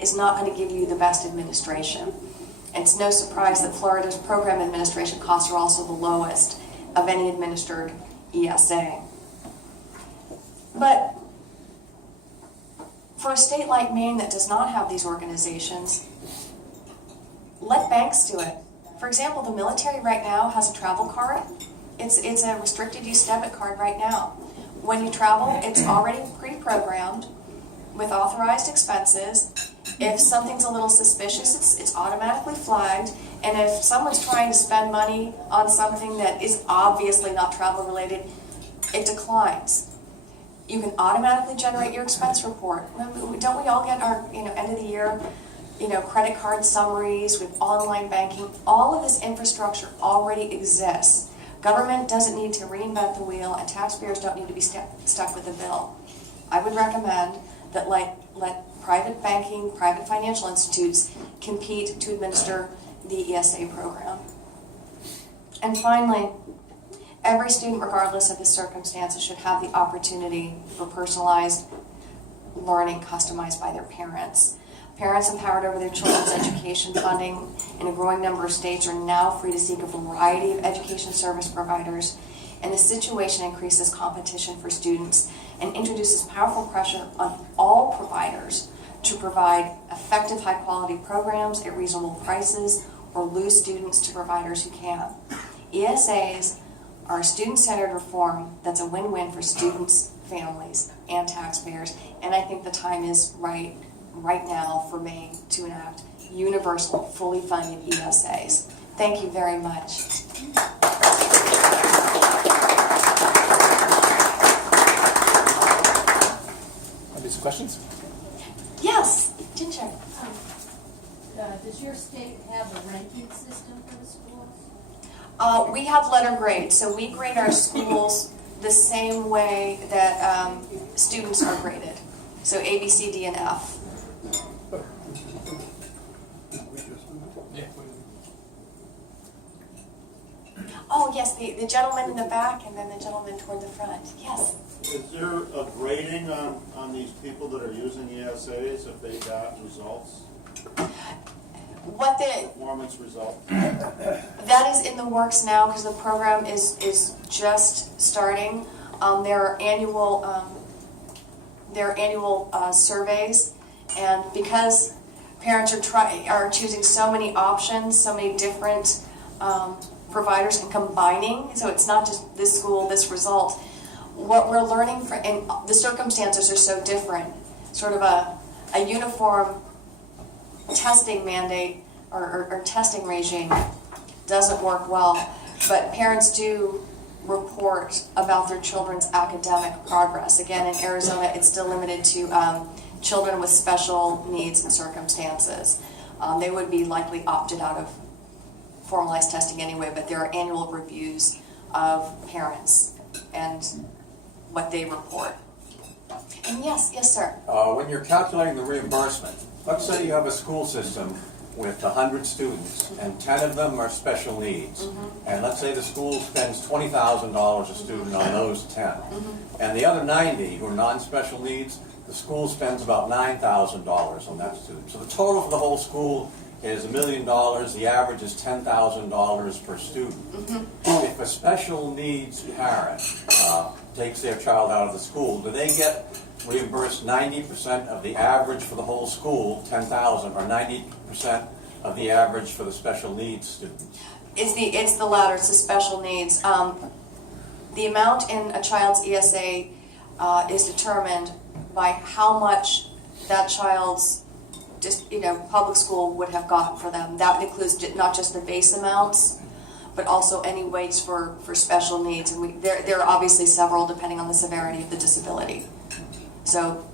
is not going to give you the best administration. It's no surprise that Florida's program administration costs are also the lowest of any administered ESA. But for a state like Maine that does not have these organizations, let banks do it. For example, the military right now has a travel card. It's a restricted use debit card right now. When you travel, it's already pre-programmed with authorized expenses. If something's a little suspicious, it's automatically flagged. And if someone's trying to spend money on something that is obviously not travel related, it declines. You can automatically generate your expense report. Don't we all get our end of the year credit card summaries with online banking? All of this infrastructure already exists. Government doesn't need to reinvent the wheel, and taxpayers don't need to be stuck with the bill. I would recommend that let private banking, private financial institutes compete to administer the ESA program. And finally, every student, regardless of his circumstances, should have the opportunity for personalized learning customized by their parents. Parents empowered over their children's education funding in a growing number of states are now free to seek a variety of education service providers, and the situation increases competition for students and introduces powerful pressure on all providers to provide effective, high-quality programs at reasonable prices or lose students to providers who can. ESAs are a student-centered reform that's a win-win for students, families, and taxpayers, and I think the time is right now for Maine to enact universal, fully funded ESAs. Thank you very much. Any questions? Yes, Ginger. Does your state have a ranking system for the schools? We have letter grades, so we grade our schools the same way that students are graded. So A, B, C, D, and F. Oh, yes, the gentleman in the back and then the gentleman toward the front. Yes. Is there a grading on these people that are using ESAs if they got results? What Performance result? that is in the works now because the program is just starting. There are annual surveys, and because parents are choosing so many options, so many different providers and combining, so it's not just this school, this result. What we're learning and the circumstances are so different. Sort of a uniform testing mandate or testing regime doesn't work well, but parents do report about their children's academic progress. Again, in Arizona, it's still limited to children with special needs and circumstances. They would be likely opted out of formalized testing anyway, but there are annual reviews of parents and what they report. And yes, sir. When you're calculating the reimbursement, let's say you have a school system with 100 students and 10 of them are special needs. And let's say the school spends $20,000 a student on those 10. And the other 90 who are non-special needs, the school spends about $9,000 on that student. So the total for the whole school is $1 million. The average is $10,000 per student. If a special needs parent takes their child out of the school, do they get reimbursed 90% of the average for the whole school, $10,000, or 90% of the average for the special needs students? It's the latter. It's the special needs. The amount in a child's ESA is determined by how much that child's public school would have gotten for them. That includes not just the base amounts, but also any weights for special needs. And there are obviously several depending on the severity of the disability. So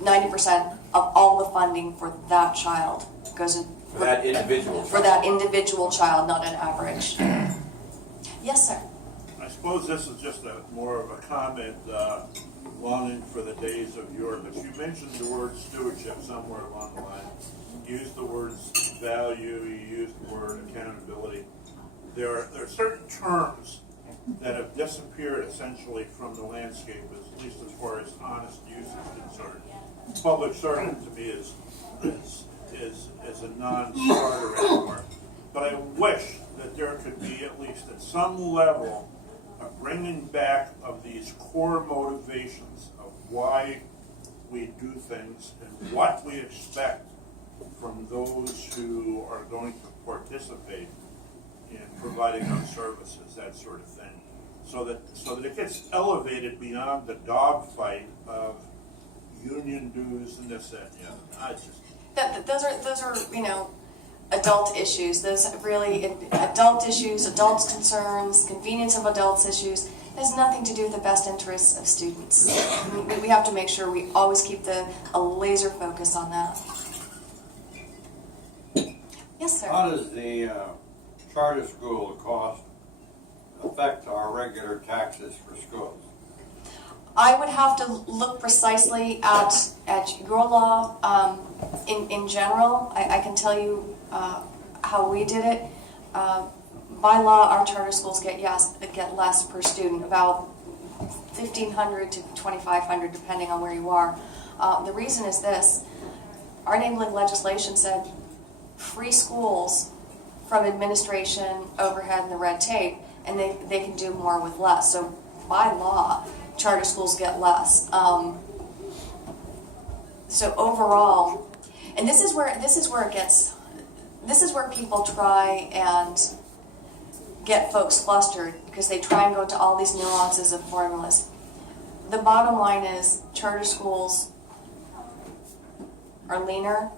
90% of all the funding for that child goes in For that individual child. For that individual child, not an average. Yes, sir. I suppose this is just more of a comment, longing for the days of yore, but you mentioned the word stewardship somewhere along the line. You used the words value, you used the word accountability. There are certain terms that have disappeared essentially from the landscape, at least as far as honest use is concerned. Public servant to me is non-starter anymore. But I wish that there could be, at least at some level, a bringing back of these core motivations of why we do things and what we expect from those who are going to participate in providing those services, that sort of thing. So that it gets elevated beyond the dogfight of union dues and this, that, and the other. Those are adult issues. Those really adult issues, adults' concerns, convenience of adults' issues. It has nothing to do with the best interests of students. We have to make sure we always keep a laser focus on that. Yes, sir. How does the charter school cost affect our regular taxes for schools? I would have to look precisely at your law. In general, I can tell you how we did it. By law, our charter schools get less per student, about $1,500 to $2,500, depending on where you are. The reason is this: our enabling legislation said free schools from administration, overhead, and the red tape, and they can do more with less. So by law, charter schools get less. So overall, and this is where people try and get folks flustered, because they try and go into all these nuances of formulas. The bottom line is charter schools are leaner,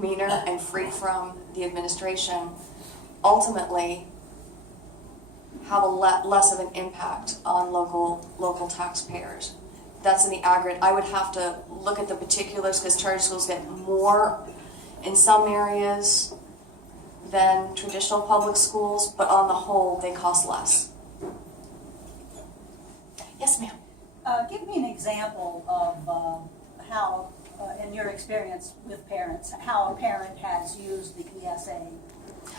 meaner, and free from the administration. Ultimately, have a less of an impact on local taxpayers. That's in the aggregate. I would have to look at the particulars, because charter schools get more in some areas than traditional public schools, but on the whole, they cost less. Yes, ma'am. Give me an example of how, in your experience with parents, how a parent has used the ESA.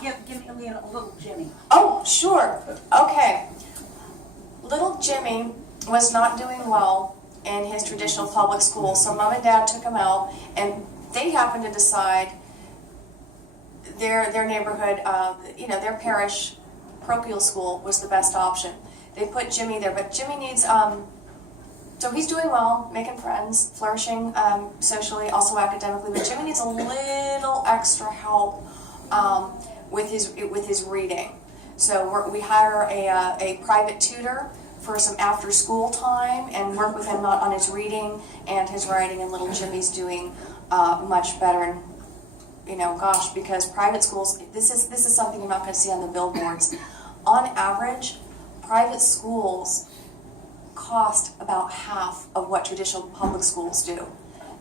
Give me a little Jimmy. Oh, sure. Okay. Little Jimmy was not doing well in his traditional public school, so mom and dad took him out, and they happened to decide their neighborhood, their parish parochial school was the best option. They put Jimmy there, but Jimmy needs, so he's doing well, making friends, flourishing socially, also academically, but Jimmy needs a little extra help with his reading. So we hire a private tutor for some after school time and work with him on his reading and his writing, and little Jimmy's doing much better. Because private schools, this is something you're not going to see on the billboards. On average, private schools cost about half of what traditional public schools do.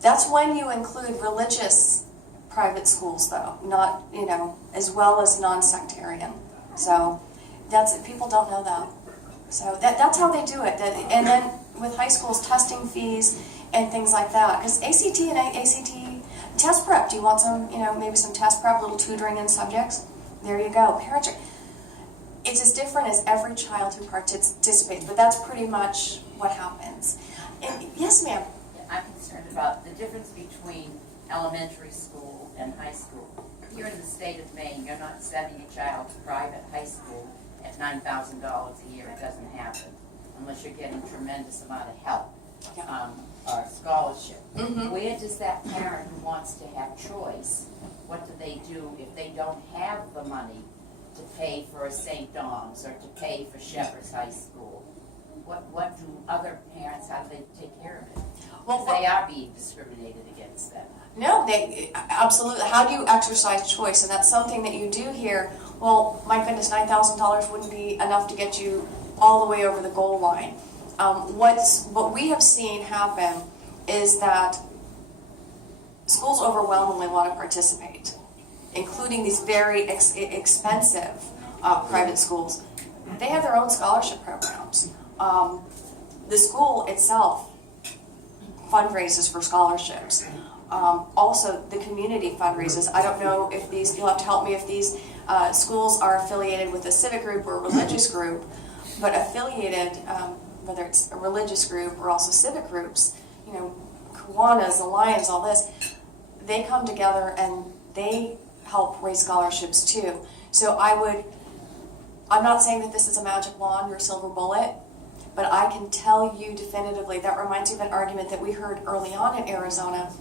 That's when you include religious private schools, though, not, as well as non-sectarian. So people don't know that. So that's how they do it. And then with high schools, testing fees and things like that. Because ACT and ACT test prep. Do you want some, maybe some test prep, little tutoring in subjects? There you go. It's as different as every child who participates, but that's pretty much what happens. And, yes, ma'am. I'm concerned about the difference between elementary school and high school. Here in the state of Maine, you're not sending a child to private high school at $9,000 a year. It doesn't happen unless you're getting a tremendous amount of help or scholarship. Mm-hmm. Where does that parent who wants to have choice, what do they do if they don't have the money to pay for a St. Dom's or to pay for Shepherd's High School? What do other parents, how do they take care of it? Because they are being discriminated against them. No, they absolutely. How do you exercise choice? And that's something that you do here. Well, my goodness, $9,000 wouldn't be enough to get you all the way over the goal line. What we have seen happen is that schools overwhelmingly want to participate, including these very expensive private schools. They have their own scholarship programs. The school itself fundraises for scholarships. Also, the community fundraises. I don't know if these, you'll have to help me if these schools are affiliated with a civic group or a religious group, but affiliated, whether it's a religious group or also civic groups, Kiwanis, the Lions, all this, they come together and they help raise scholarships too. So I'm not saying that this is a magic wand or a silver bullet, but I can tell you definitively, that reminds me of an argument that we heard early on in Arizona,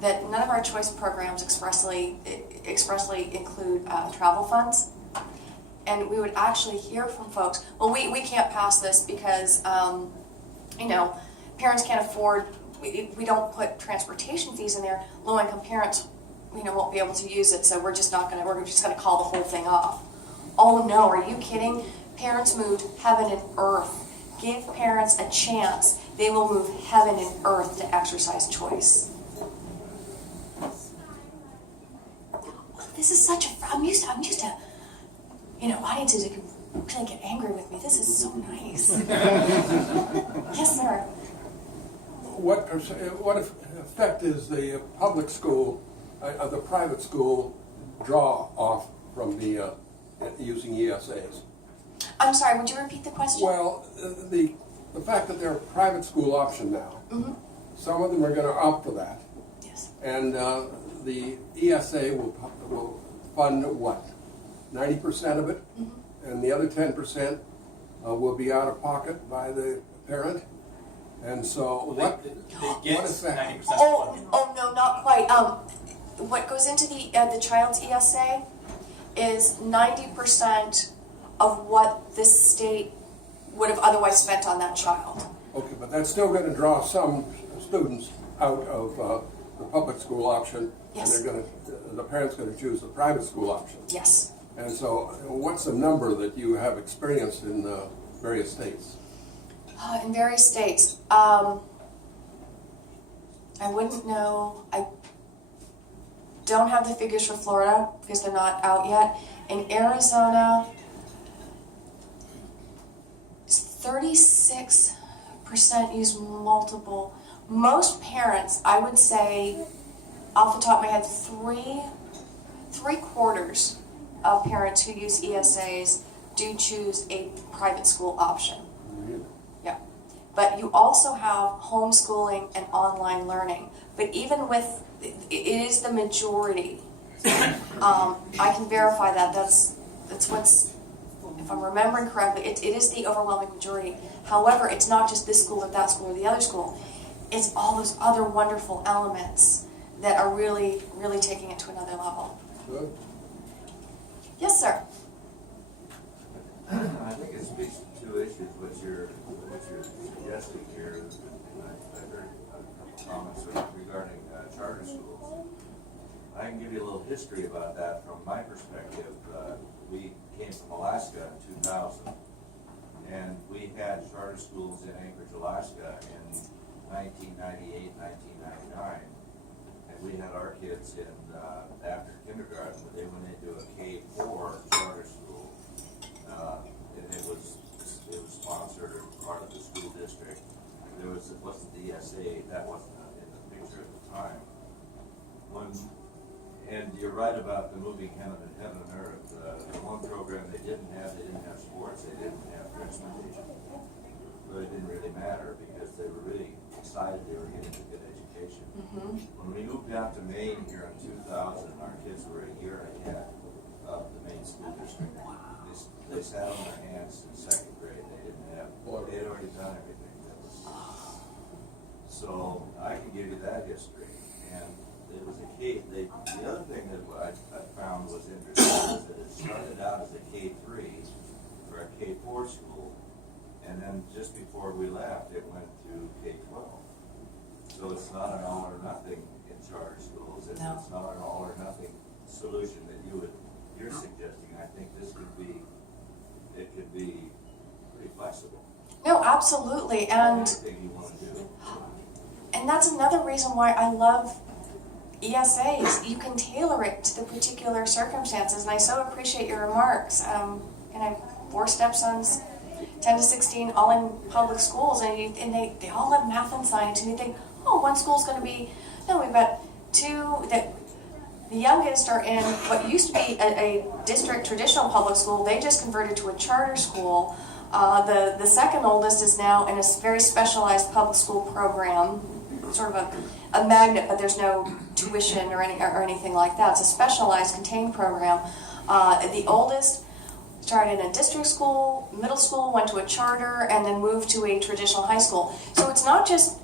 that none of our choice programs expressly include travel funds. And we would actually hear from folks, well, we can't pass this because, parents can't afford, we don't put transportation fees in there. Low-income parents, won't be able to use it, so we're just going to call the whole thing off. Oh no, are you kidding? Parents moved heaven and earth. Give parents a chance. They will move heaven and earth to exercise choice. This is such a, I'm used to, audiences who can really get angry with me. This is so nice. Yes, sir. What effect is the public school, the private school draw off from the using ESAs? I'm sorry, would you repeat the question? Well, the fact that they're a private school option now, some of them are going to opt for that. Yes. And the ESA will fund what? 90% of it? And the other 10% will be out of pocket by the parent? And so what is that? 90%. Oh no, not quite. What goes into the child's ESA is 90% of what the state would have otherwise spent on that child. Okay, but that's still going to draw some students out of the public school option. Yes. And the parent's going to choose the private school option. Yes. And so what's the number that you have experienced in various states? In various states. I wouldn't know. I don't have the figures for Florida because they're not out yet. In Arizona, 36% use multiple. Most parents, I would say, off the top of my head, three quarters of parents who use ESAs do choose a private school option. Really? Yeah. But you also have homeschooling and online learning. But even with, it is the majority. I can verify that. That's what's, if I'm remembering correctly, it is the overwhelming majority. However, it's not just this school or that school or the other school. It's all those other wonderful elements that are really, really taking it to another level. Good. Yes, sir. I think it speaks to two issues, what you're suggesting here. I heard a couple comments regarding charter schools. I can give you a little history about that from my perspective. We came from Alaska in 2000, and we had charter schools in Anchorage, Alaska in 1998, 1999. And we had our kids in, after kindergarten, they went into a K-4 charter school. And it was sponsored or part of the school district. It wasn't the ESA, that wasn't in the picture at the time. And you're right about the moving heaven and earth. The one program they didn't have sports, they didn't have transportation. But it didn't really matter because they were really excited they were getting a good education. When we moved out to Maine here in 2000, our kids were a year ahead of the Maine school district. They sat on their hands in second grade. They had already done everything. So I can give you that history. And it was a K. The other thing that I found was interesting is that it started out as a K3 or a K4 school, and then just before we left, it went to K12. So it's not an all or nothing in charter schools. It's not an all or nothing solution that you're suggesting. I think this could be. It could be pretty flexible. No, absolutely, and Anything you want to do. And that's another reason why I love ESAs. You can tailor it to the particular circumstances, and I so appreciate your remarks. And I have 4 stepsons, 10 to 16, all in public schools, and they all love math and science, and you think, oh, one school's going to be, no, we've got 2 that. The youngest are in what used to be a district traditional public school. They just converted to a charter school. The second oldest is now in a very specialized public school program. sort of a magnet, but there's no tuition or anything like that. It's a specialized contained program. The oldest started in a district school, middle school, went to a charter, and then moved to a traditional high school. So it's not just,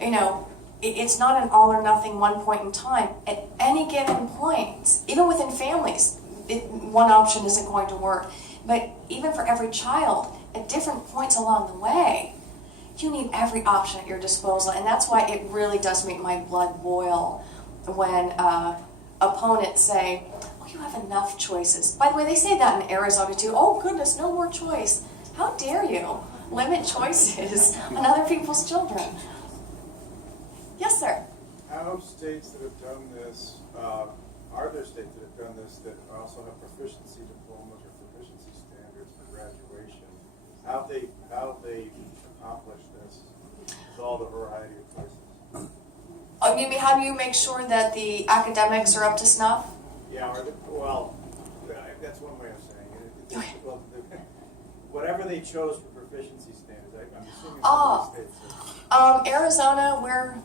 it's not an all or nothing one point in time. At any given point, even within families, one option isn't going to work. But even for every child, at different points along the way, you need every option at your disposal. And that's why it really does make my blood boil when opponents say, oh, you have enough choices. By the way, they say that in Arizona too. Oh, goodness, no more choice. How dare you limit choices on other people's children? Yes, sir. How states that have done this, are there states that have done this that also have proficiency diplomas or proficiency standards for graduation? How have they accomplished this with all the variety of places? Oh, you mean how do you make sure that the academics are up to snuff? Yeah, that's one way of saying it. Well, whatever they chose for proficiency standards, I'm assuming some states. Arizona, we're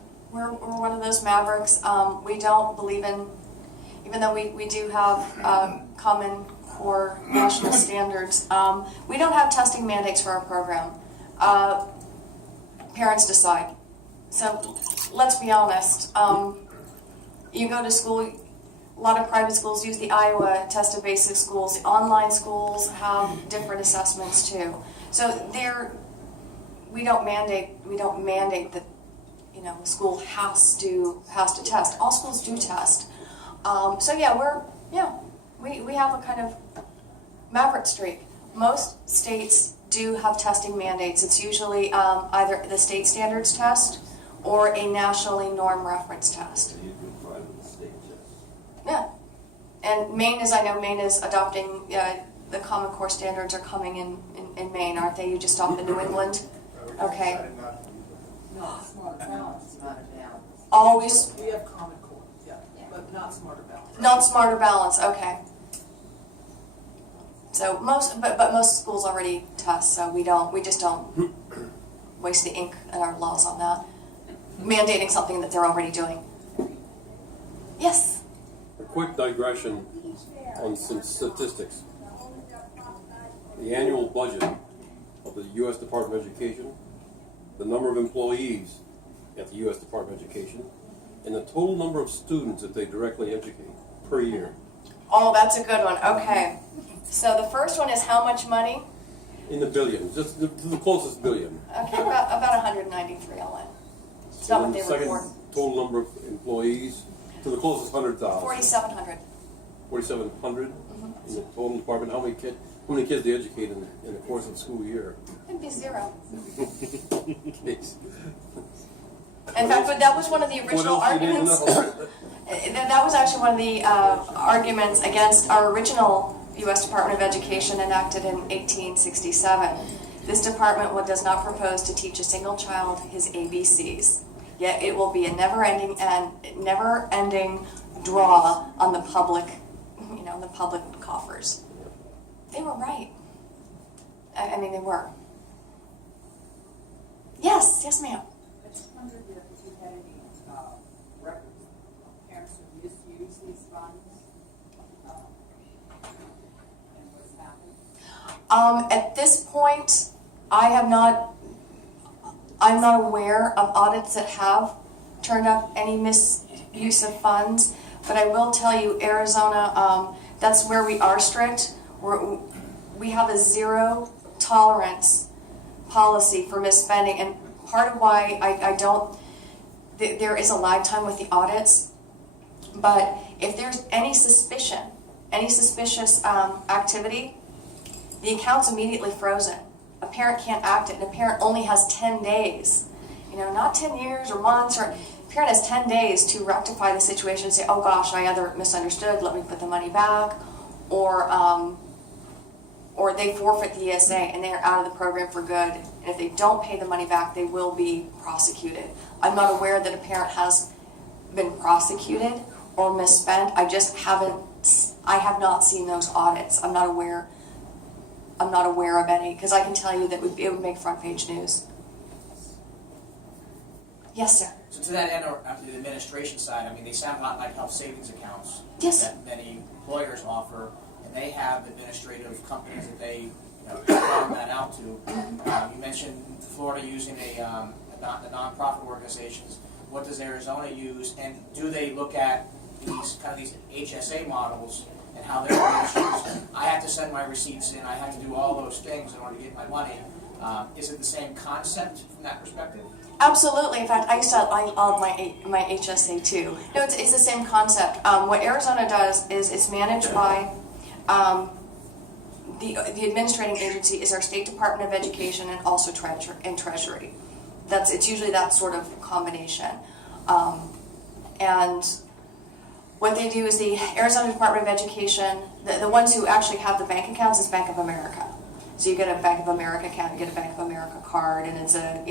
one of those mavericks. We don't believe in, even though we do have Common Core national standards, we don't have testing mandates for our program. Parents decide. So let's be honest. You go to school, a lot of private schools use the Iowa test of basic schools. The online schools have different assessments too. So we don't mandate that the school has to test. All schools do test. So we have a kind of maverick streak. Most states do have testing mandates. It's usually either the state standards test or a nationally norm reference test. You can apply with the state test. Yeah. And Maine is adopting the Common Core standards are coming in Maine, aren't they? You just stopped in New England? Okay. No, smarter balance. Smarter balance. Always We have Common Core, yeah, but not Smarter Balance. not smarter balance, okay. So most schools already test, so we just don't waste the ink in our laws on that. Mandating something that they're already doing. Yes? A quick digression on some statistics. The annual budget of the U.S. Department of Education, the number of employees at the U.S. Department of Education, and the total number of students that they directly educate per year. Oh, that's a good one. Okay. So the first one is how much money? In the billions, just the closest billion. Okay, about 193 all in. It's not what they And the report. second total number of employees to the closest 100,000. 4,700. 4,700 in the total department. How many kids they educate in the course of the school year? It'd be 0. Kids. In fact, that was one of the original What else do you need to arguments. know? That was actually one of the arguments against our original U.S. Department of Education enacted in 1867. This department does not propose to teach a single child his ABCs. Yet it will be a never-ending draw on the public, the public coffers. They were right. I mean, they were. Yes, ma'am. I just wondered if you had any records of parents who misuse these funds and what's happened. At this point, I'm not aware of audits that have turned up any misuse of funds, but I will tell you, Arizona, that's where we are strict. We have a 0 tolerance policy for misspending, and part of why I don't, there is a lag time with the audits, but if there's any suspicious activity, the account's immediately frozen. A parent can't act it, and a parent only has 10 days, not 10 years or months, or a parent has 10 days to rectify the situation and say, oh gosh, I either misunderstood, let me put the money back, or they forfeit the ESA and they're out of the program for good. And if they don't pay the money back, they will be prosecuted. I'm not aware that a parent has been prosecuted or misspent. I have not seen those audits. I'm not aware of any, because I can tell you that it would make front page news. Yes, sir. So to that end, or after the administration side, I mean, they sound a lot like health savings accounts Yes. that many employers offer, and they have administrative companies that they farm that out to. You mentioned Florida using the nonprofit organizations. What does Arizona use, and do they look at these HSA models and how they're used? I have to send my receipts in. I have to do all those things in order to get my money. Is it the same concept from that perspective? Absolutely. In fact, I used to log my HSA too. No, it's the same concept. What Arizona does is it's managed by the administrating agency is our State Department of Education and also Treasury. It's usually that sort of combination. And what they do is the Arizona Department of Education, the ones who actually have the bank accounts is Bank of America. So you get a Bank of America account, you get a Bank of America card, and it's a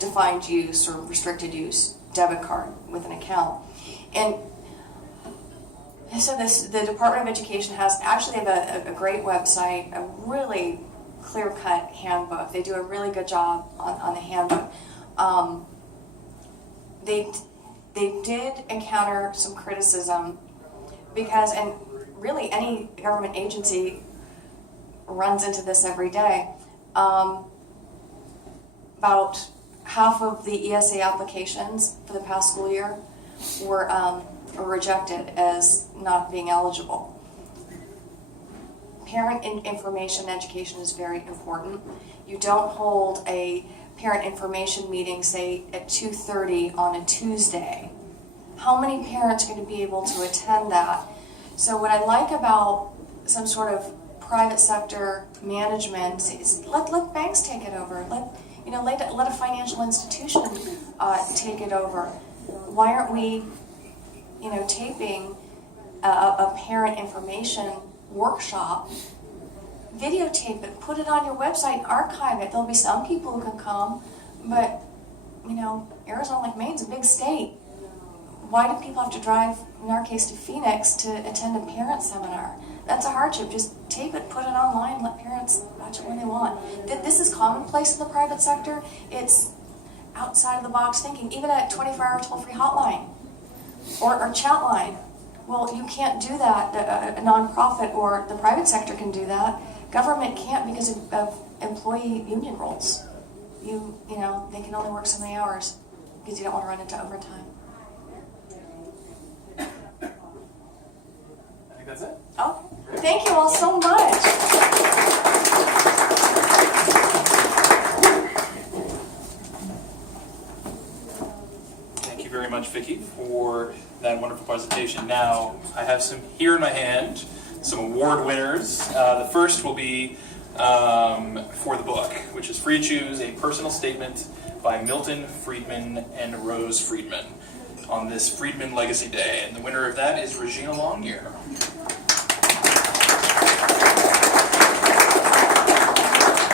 defined use or restricted use debit card with an account. And so the Department of Education they have a great website, a really clear-cut handbook. They do a really good job on the handbook. They did encounter some criticism because, and really any government agency runs into this every day. About half of the ESA applications for the past school year were rejected as not being eligible. Parent information education is very important. You don't hold a parent information meeting, say, at 2:30 on a Tuesday. How many parents are going to be able to attend that? So what I like about some sort of private sector management is let banks take it over. Let a financial institution take it over. Why aren't we, taping a parent information workshop? Videotape it, put it on your website, archive it. There'll be some people who can come, but Arizona, like Maine's a big state. Why do people have to drive, in our case, to Phoenix to attend a parent seminar? That's a hardship. Just tape it, put it online, let parents watch it when they want. This is commonplace in the private sector. It's outside of the box thinking, even a 24-hour toll-free hotline or chat line. Well, you can't do that. A nonprofit or the private sector can do that. Government can't because of employee union rules. They can only work so many hours because you don't want to run into overtime. I think that's it. Oh, thank you all so much. Thank you very much, Vicki, for that wonderful presentation. Now, I have some here in my hand, some award winners. The first will be for the book, which is Free to Choose, a personal statement by Milton Friedman and Rose Friedman on this Friedman Legacy Day. And the winner of that is Regina Longyear.